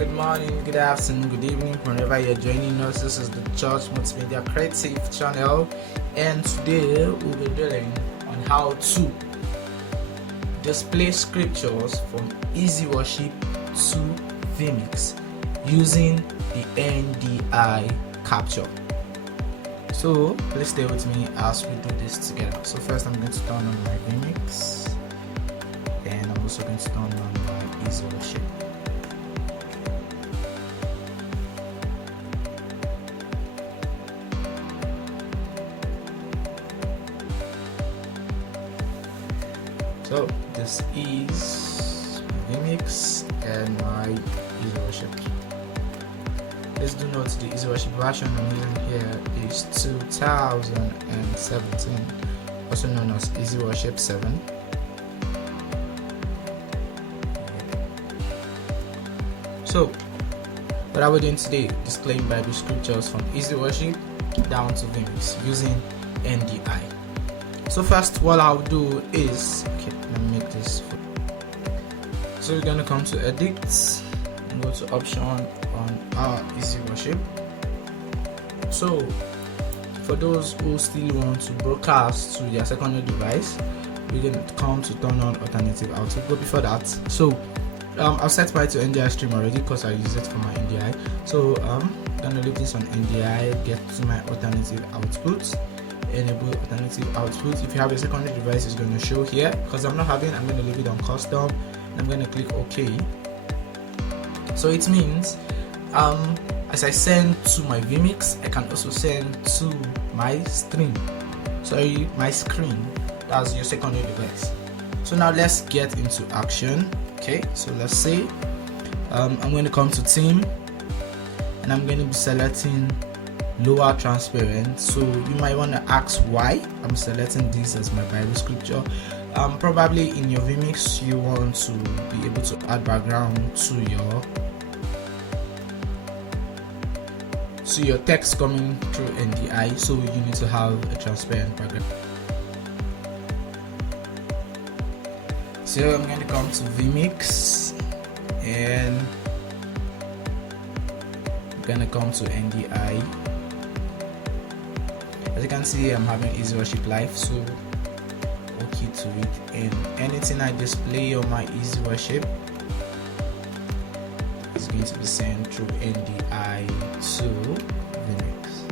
Good morning, good afternoon, good evening, whenever you're joining us. This is the Church Multimedia Creative channel, and today we'll be dealing on how to display scriptures from EasyWorship to Vmix using the NDI capture. So please stay with me as we do this together. So first I'm going to turn on my Vmix, and I'm also going to turn on my EasyWorship. So this is my Vmix and my EasyWorship. Please do note the EasyWorship version I'm using here is 2017, also known as EasyWorship 7. So what are we doing today? Displaying Bible scriptures from EasyWorship down to Vmix using NDI. So first, what I'll do is, let me make this. So we're gonna come to Edit and go to Option on our EasyWorship. So for those who still want to broadcast to their secondary device, we're gonna come to turn on alternative output. But before that, so I've set mine to NDI stream already because I use it for my NDI. So I'm gonna leave this on NDI, get to my alternative output. Enable alternative output. If you have a secondary device, it's going to show here. Because I'm not having, I'm going to leave it on custom. I'm going to click OK. So it means as I send to my Vmix, I can also send to my stream. Sorry, my screen. That's your secondary device. So now let's get into action. Okay, so let's say I'm going to come to Team, and I'm going to be selecting lower transparent. So you might want to ask why I'm selecting this as my Bible scripture. Probably in your Vmix you want to be able to add background to your text coming through NDI, so you need to have a transparent background. So I'm going to come to Vmix and I'm going to come to NDI. As you can see, I'm having EasyWorship live, so okay to it, and anything I display on my EasyWorship is going to be sent through NDI to Vmix.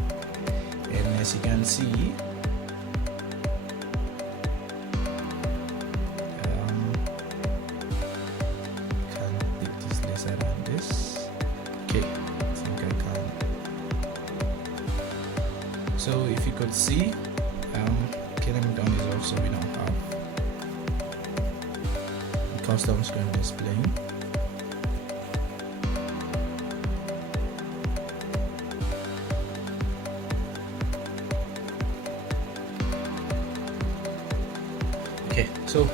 And as you can see, can make this lesser than this. Okay, I think I can. So if you could see, okay, let me down this off so we don't have the custom screen displaying. Okay, so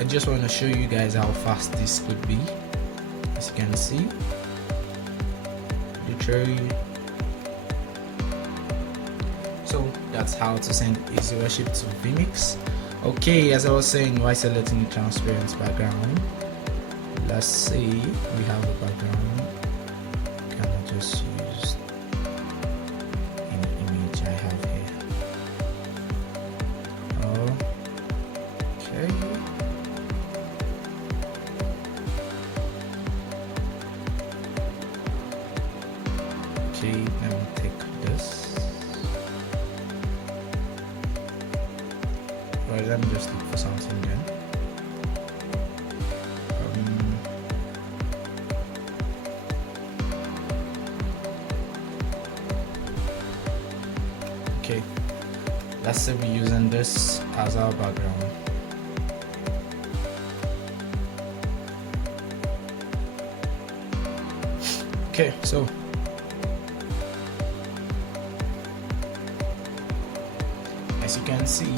I just want to show you guys how fast this could be. As you can see, literally. So that's how to send EasyWorship to Vmix. Okay, as I was saying, while selecting the transparent background, let's say we have a background. Can I just use any image I have here? Okay. Okay, let me take this. Right, let me just look for something again. Okay, let's say we're using this as our background. Okay, so as you can see,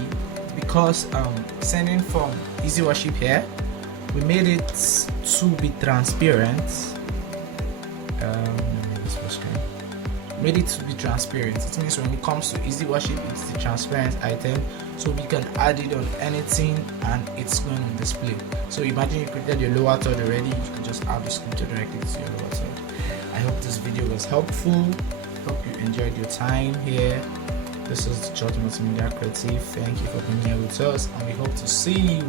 because sending from EasyWorship here, we made it to be transparent. Let me use full screen. made it to be transparent. It means when it comes to EasyWorship, it's the transparent item, so we can add it on anything and it's going to display. So imagine you created your lower third already, you can just add the script directly to your lower third. I hope this video was helpful. Hope you enjoyed your time here. This is the Church Multimedia Creative. Thank you for being here with us, and we hope to see you